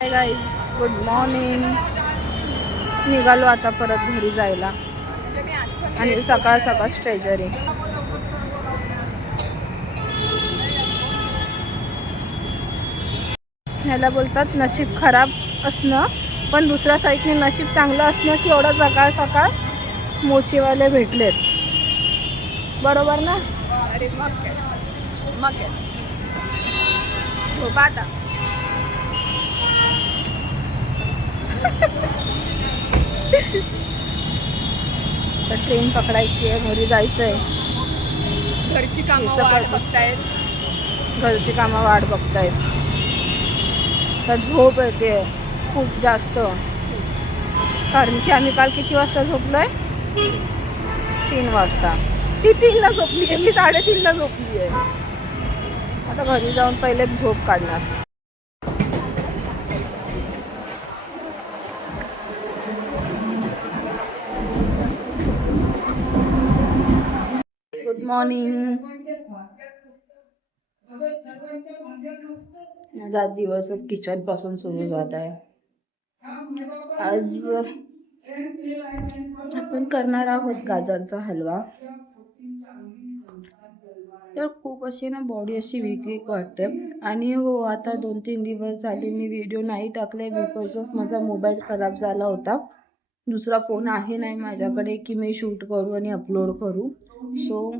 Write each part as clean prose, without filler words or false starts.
Hi guys, good morning. निघालो आता परत घरी जायला आणि सकाळ सकाळ स्ट्रेचरी. ह्याला बोलतात नशीब खराब असणं, पण दुसऱ्या साईडने नशीब चांगलं असणं की एवढं सकाळ सकाळ मोचीवाले भेटलेत. बरोबर ना? अरे मग काय झोपा आता. तर ट्रेन पकडायची आहे, घरी जायचं आहे. घरची कामं वाट बघतायत. घरची कामं वाट बघतायत. तर झोप येते खूप जास्त, कारण की आम्ही काल किती वाजता झोपलोय? 3 वाजता. ती 3ला झोपली आहे, मी 3:30ला झोपली आहे. आता घरी जाऊन पहिले झोप काढणार. Good morning. माझा दिवसच किचन पासून सुरू झात आहे. आज आपण करणार आहोत गाजरचा हलवा. तर खूप अशी ना बॉडी अशी वीक वीक वाटते. आणि हो, आता 2-3 दिवस झाले मी व्हिडिओ नाही टाकले बिकॉज ऑफ माझा मोबाईल खराब झाला होता. दुसरा फोन आहे नाही माझ्याकडे की मी शूट करू आणि अपलोड करू. सो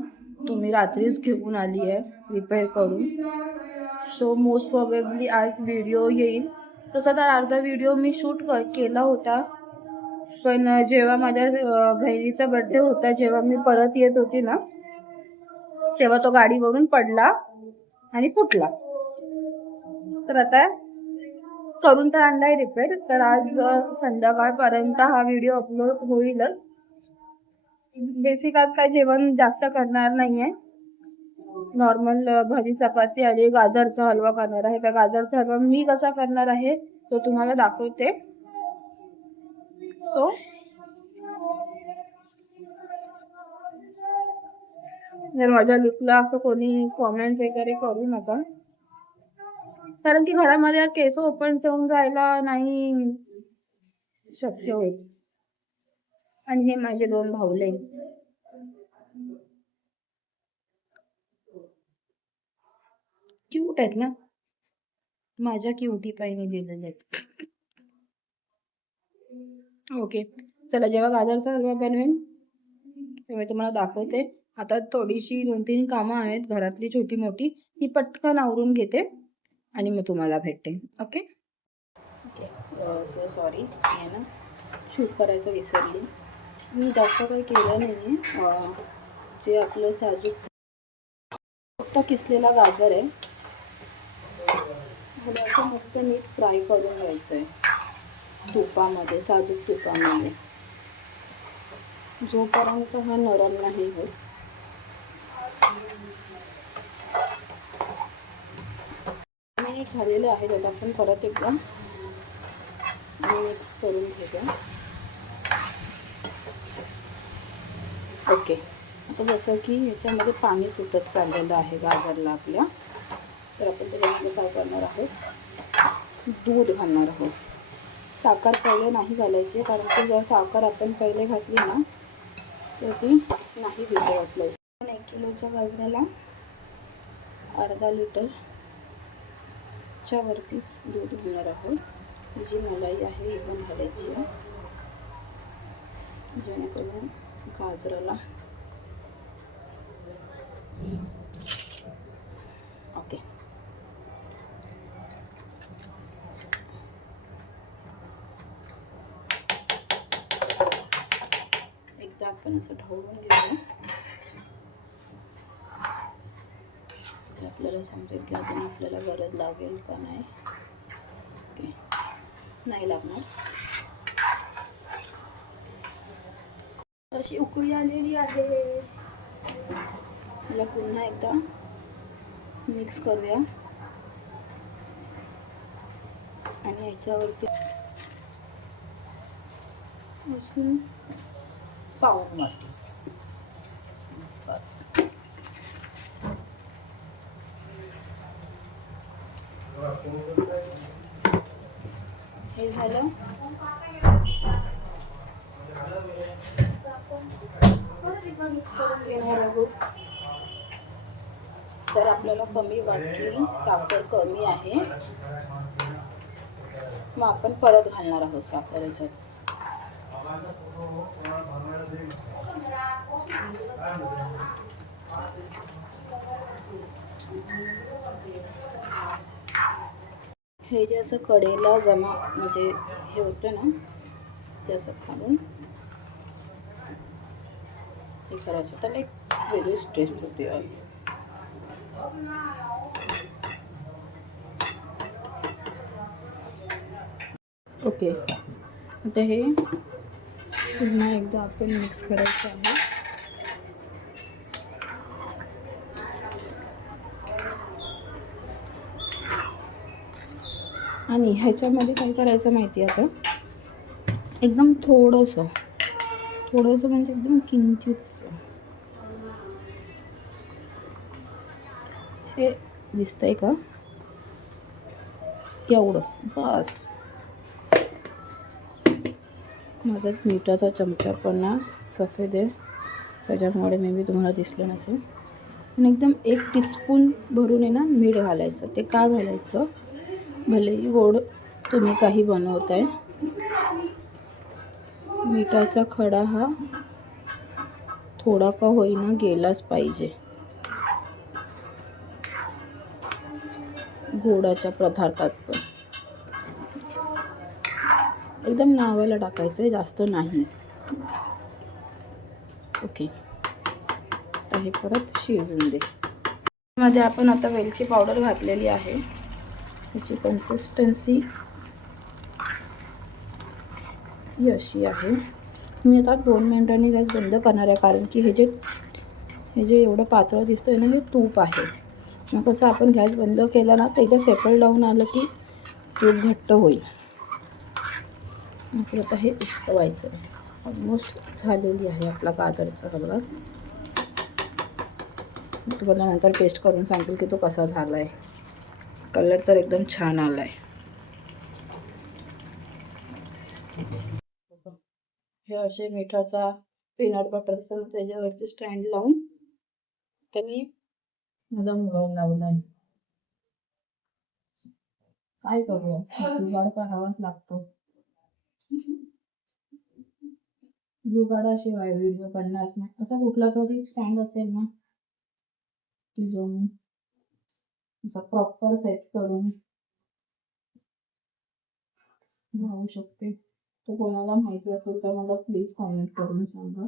तो मी रात्रीच घेऊन आली आहे रिपेअर करून. सो मोस्ट प्रॉबेबली आज व्हिडिओ येईल. तसा तर अर्धा व्हिडिओ मी शूट केला होता, पण जेव्हा माझ्या बहिणीचा बर्थडे होता, जेव्हा मी परत येत होती ना, तेव्हा तो गाडीवरून पडला आणि फुटला. तर आता करून तर आणलाय रिपेअर. तर आज संध्याकाळपर्यंत हा व्हिडिओ अपलोड होईलच. बेसिक आज काय जेवण जास्त करणार नाहीये. नॉर्मल भाजी चपाती आणि गाजरचा हलवा करणार आहे. त्या गाजरचा हलवा मी कसा करणार आहे तो तुम्हाला दाखवते. सो जर माझ्या लुकला असं कोणी कॉमेंट वगैरे करू नका, कारण की घरामध्ये केस ओपन ठेवून राहायला नाही शक्य होईल. आणि हे माझे 2 भाऊले क्यूट आहेत ना, माझ्या क्यूटी पाहिजे दिलेले आहेत. ओके, चला जेव्हा गाजरचा हलवा बनवेन तेव्हा तुम्हाला दाखवते. आता थोडीशी 2-3 कामं आहेत घरातली छोटी मोठी, ती पटकन आवरून घेते आणि मग तुम्हाला भेटते. Okay okay. सो सॉरी, मी ना शूट करायचं विसरली. मी जास्त काही केलं नाही आहे. जे आपलं साजूक फक्त किसलेला गाजर आहे, मला असं मस्त नीट फ्राय करून घ्यायचं आहे तुपामध्ये, साजूक तुपामध्ये, जोपर्यंत हा नरम नाही होत. मिनिट झालेले आहेत. आता आपण परत एकदा मिक्स करून घेऊया. ओके, आता जसं की ह्याच्यामध्ये पाणी सुटत चाललेलं आहे गाजरला आपल्या, तर आपण त्याच्यामध्ये काय करणार आहोत, दूध घालणार आहोत. साखर पहिले नाही घालायची, कारण की जर साखर आपण पहिले घातली ना तर ती नाही विरघळत लवकर. पण 1 किलोच्या गाजराला अर्धा लिटरच्या वरतीच दूध घेणार आहोत. जी मलाई आहे ही पण घालायची आहे, जेणेकरून गाजराला ओके. एकदा आपण असं ढवळून घेऊया, आपल्याला समजेल की अजून आपल्याला गरज लागेल का नाही. ओके, नाही लागणार. अशी उकळी आलेली आहे. मला पुन्हा एकदा मिक्स करूया आणि याच्यावरती अजून पाऊण वाटी बस. हे झालं. मिक्स करून घेणार आहोत. जर आपल्याला कमी वाटली, साखर कमी आहे, मग आपण परत घालणार आहोत साखर याच्यात. हे जे असं कडेला जमा म्हणजे हे होतं ना, ते असं घालून हे करायचं. त्याला एक वेगळीच टेस्ट होते. ओके, आता हे पुन्हा एकदा आपण मिक्स करायचं आहे. आणि ह्याच्यामध्ये काय करायचं माहिती आहे, आता एकदम थोडंसं म्हणजे एकदम किंचितसं हे दिसतंय का, एवढंच बस. माझा मिठाचा चमचा पण ना सफेद आहे, त्याच्यामुळे मी तुम्हाला दिसलं नसेल. आणि एकदम 1 टीस्पून भरून आहे ना मीठ घालायचं. ते का घालायचं, भलेही गोड तुम्ही काही बनवताय, मिठाचा खडा हा थोडा का होईना गेलाच पाहिजे गोडाच्या पदार्थात. पण एकदम नावाला टाकायचं आहे, जास्त नाही. ओके, आता हे परत शिजून दे. मध्ये आपण आता वेलची पावडर घातलेली आहे. ह्याची कन्सिस्टन्सी ही अशी आहे. मी आता 2 मिनिटांनी गॅस बंद करणार आहे, कारण की हे जे एवढं पातळ दिसतंय ना, हे तूप आहे. मग कसं आपण गॅस बंद केला ना, तर एकदा सेटल डाऊन आलं की तूप घट्ट होईल. मग आता हे उकळवायचं आहे. ऑलमोस्ट झालेली आहे आपला गाजरचा हलवा. तुम्हाला नंतर टेस्ट करून सांगेल की तो कसा झाला आहे. कलर तर एकदम छान आला आहे. हे असे मिठाचा पीनट बटरचा त्याच्यावरती स्टँड लावून त्यांनी माझा मोबाईल लावला आहे. काय करूया, जुगाड करावाच लागतो. जुगाडाशिवाय व्हिडिओ बनणार नाही. असा कुठला तरी स्टँड असेल ना, की जो मी असा प्रॉपर सेट करून राहू शकते. तो कोणाला माहिती असेल तर मला प्लीज कॉमेंट करून सांगा.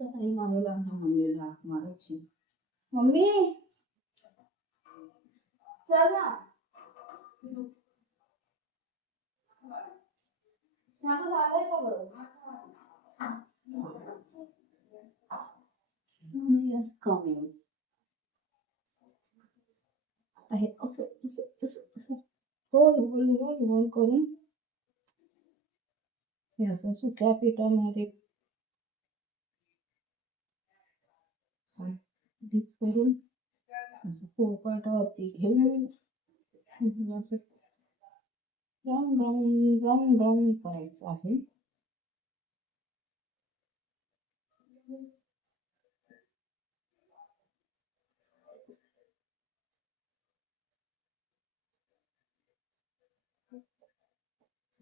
आई मानेला म्हणलेला मारायची. मम्मी चल ना, माझं झालंय सगळं. Yes, coming. आहे असं असं असं असं गोल करून हे असं सुक्या पिठामध्ये डीप करून असं पोळपाटावरती घेऊन असं राऊंड करायचं आहे.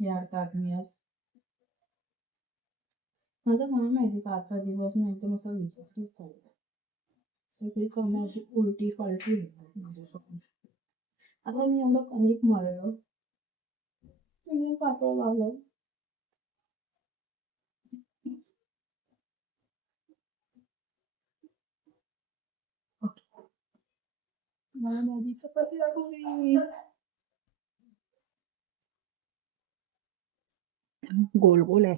या अर्थात मी आज माझं काय माहिती का, आजचा दिवस ना एकदम असा विचित्रच चालला. सगळी कामं अशी उलटी पालटी होतात माझ्याकडून. आता मी एवढं कणिक मळलं, तुम्ही पातळ लावलं. मला माझी चपाती दाखवली. गोल गोल आहे.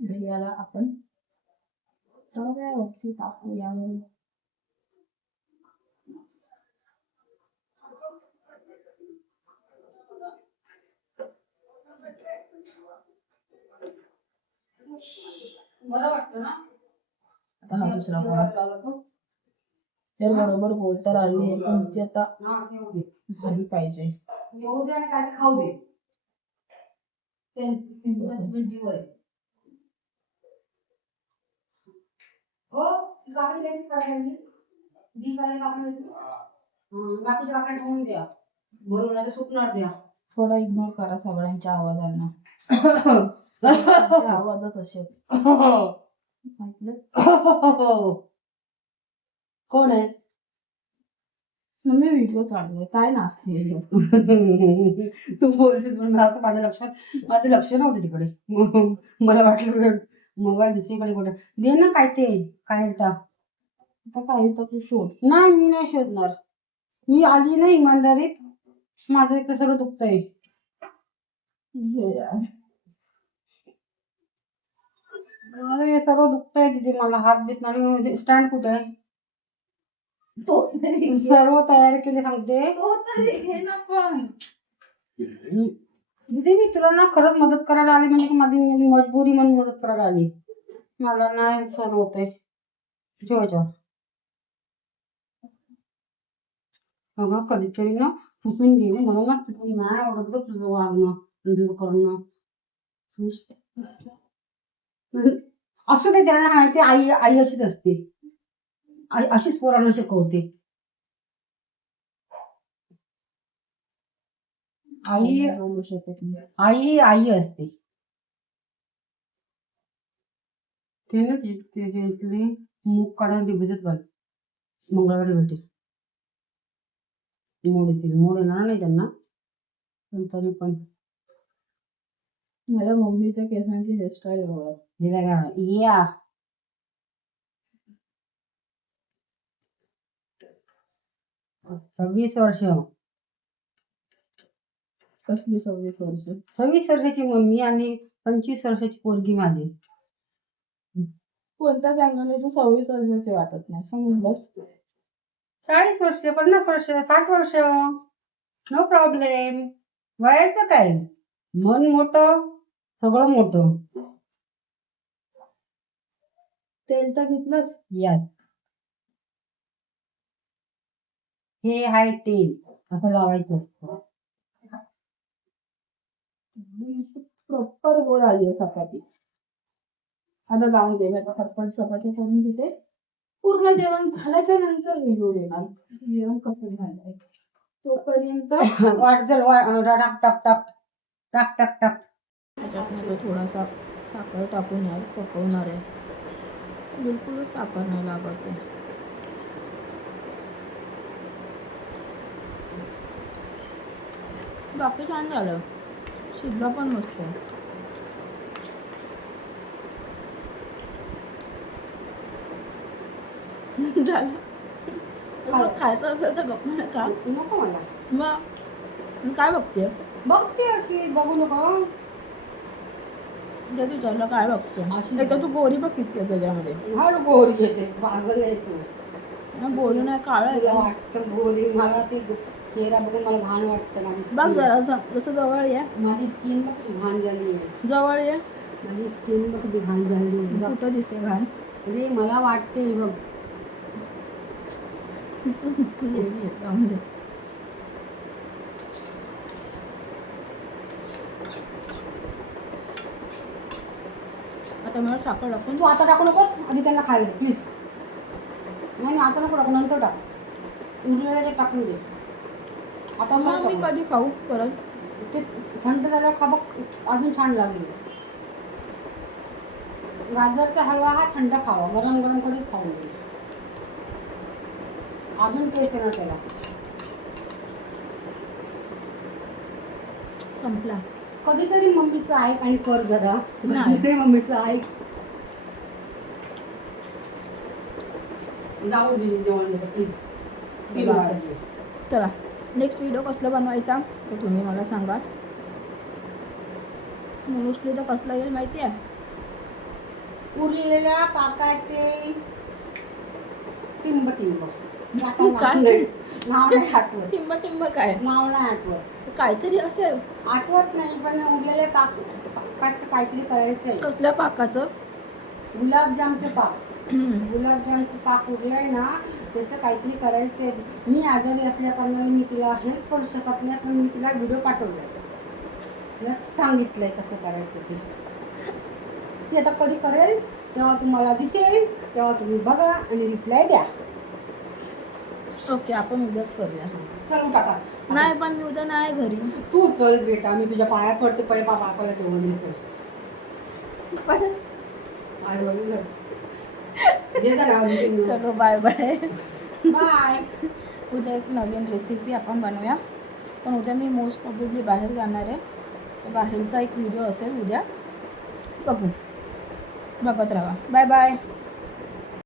दह्याला आपण तव्यावरती टाकूया. बरं वाटतं ना. आता हा दुसरा कोण तर बरोबर बोलता आली आहे पण ती आता झाली पाहिजे. येऊ दे आणि काय खाऊ दे. जीव आहे. हो काकडी द्यायची काकडी दी काय काकडी बाकीच्या काकडी ठेवून द्या. भरून नाही सुकणार द्या. थोडा इग्नोर करा सगळ्यांच्या आवाजांना. त्यांचे आवाजच असे ऐकलं. कोण आहे? मम्मी व्हिडिओ चालू आहे काय नाचते. तू बोलतेस पण मला तर माझं लक्ष नव्हतं तिकडे. मला वाटलं मोबाईल दुसरीकडे कुठे दे ना काय ते काय येतं. आता काही तर तू शोध. नाही मी नाही शोधणार. मी आली नाही इमानदारीत. माझं एक तर सगळं दुखतंय. यार माझं हे सर्व दुखतंय तिथे. मला हात बीत नाही. स्टँड कुठे आहे? तो तरी सर्व तयारी केली सांगते. तो तरी घे ना पण. दीदी मी तुला ना खरंच मदत करायला आली म्हणजे माझी मजबुरी म्हणून मदत करायला आली. मला नाही सहन होतंय. जेवायच्या अगं कधीतरी ना पुसून घे म्हणून ना नाही आवडत बघ तुझं वागणं तुझं करणं. असू दे त्यांना माहिती आई आई अशीच असते. आई अशीच पोरांना शिकवते. आई बोलू शकत नाही. आई आई असते. ते ना तिथली मूग काढून भिजत घाल. मंगळवारी भेटेल. मोड येतील. मोड येणार नाही त्यांना पण तरी पण माझ्या मम्मीच्या केसांची हेअरस्टाईल बघा. हे बघा या 26 वर्ष. कसली 26 वर्ष. 26 वर्षाची मम्मी आणि 25 वर्षाची पोरगी माझी. कोणत्याच अँगलने तू 26 वर्षाची वाटत नाही समजून बस. 40 वर्ष 50 वर्ष 60 वर्ष नो प्रॉब्लेम. वयाचं काय मन मोठं सगळं मोठं. तेल तर घेतलंस. यात हे आहे तेल असं लावायचं असतं. प्रॉपर गोल आली आहे चपाती. आता जाऊन दे मी आता फटफट चपाती करून घेते. पूर्ण जेवण झाल्याच्या नंतर व्हिडिओ येणार. जेवण कसं झालंय तोपर्यंत वाट चल टाक टाक टाक टाक टाक टाक. त्याच्यात तो थोडासा साखर टाकून यार पकवणार आहे. बिलकुलच साखर नाही लागत आहे. बाकी छान झालं. शिजला पण मस्त. झालं. तुला खायचं असेल तर गप्प नका. नको मला. मग काय बघते. बघते अशी बघू नको. ते तुझ्याला काय बघते. अशी एक तर तू गोरी बघ किती आहे त्याच्यामध्ये. हळू गोरी येते पागल आहे तू. गोरी नाही काळं आहे तुला का. वाटतं गोरी. मला ते चेहरा बघून मला घाण वाटतं. माझी बघ skin- जरा जसं जवळ ये. माझी स्किन बघ किती घाण झाली आहे. जवळ ये. माझी स्किन बघ किती घाण झाली आहे. बघ कुठं दिसते घाण. अरे मला वाटते बघ. तू ये जाऊन दे. आता मला साखर टाकून तू आता टाकू नकोस. आधी त्यांना खायला दे प्लीज. नाही आता नको टाकू नंतर टाक. उरलेलं ते टाकून दे. आता मग मग मी कधी खाऊ परत. ते थंड झाल्यावर खा बघ अजून छान लागेल. गाजरचा हलवा हा थंड खावा. गरम गरम कधीच खाऊ नये. अजून टेस्ट येणार त्याला. संपला. कधीतरी मम्मीचं ऐक आणि कर जरा. नाही. कधीतरी मम्मीचं ऐक. जाऊ दे जेवण प्लीज. चला नेक्स्ट व्हिडिओ कसला बनवायचा तो तुम्ही मला सांगा. मोस्टली तर कसला येईल माहिती आहे. उरलेल्या पाकाचे टिंब टिंब आता काय? नाव नाही आठवत. टिंब टिंब काय? नाव नाही आठवत. काहीतरी असेल. आठवत नाही पण उरलेल्या पाकाचं काहीतरी करायचंय. कसल्या पाकाचं? गुलाबजामचं पाक. गुलाबजामचं पाक उरलंय ना, त्याचं काहीतरी करायचंय. मी आजारी असल्या कारणाने मी तिला हेल्प करू शकत नाही, पण मी तिला व्हिडिओ पाठवलाय. तिला सांगितलंय कसं करायचं ते. ती आता कधी करेल तेव्हा तुम्हाला दिसेल, तेव्हा तुम्ही बघा आणि रिप्लाय द्या. ओके, आपण उद्याच करूया. चल उठ आता. नाही, पण मी उद्या नाही घरी. तू चल बेटा, मी तुझ्या पाया पडते. पहिले बापाला जेवण दे. पण आई बोलू ना. दे जरा आणखीन. चलो बाय बाय. बाय. उद्या एक नवीन रेसिपी आपण बनवूया. पण उद्या मी मोस्ट प्रॉब्लेबली बाहेर जाणार आहे. तर बाहेरचा एक व्हिडिओ असेल उद्या. बघू, बघत राहा. Bye bye.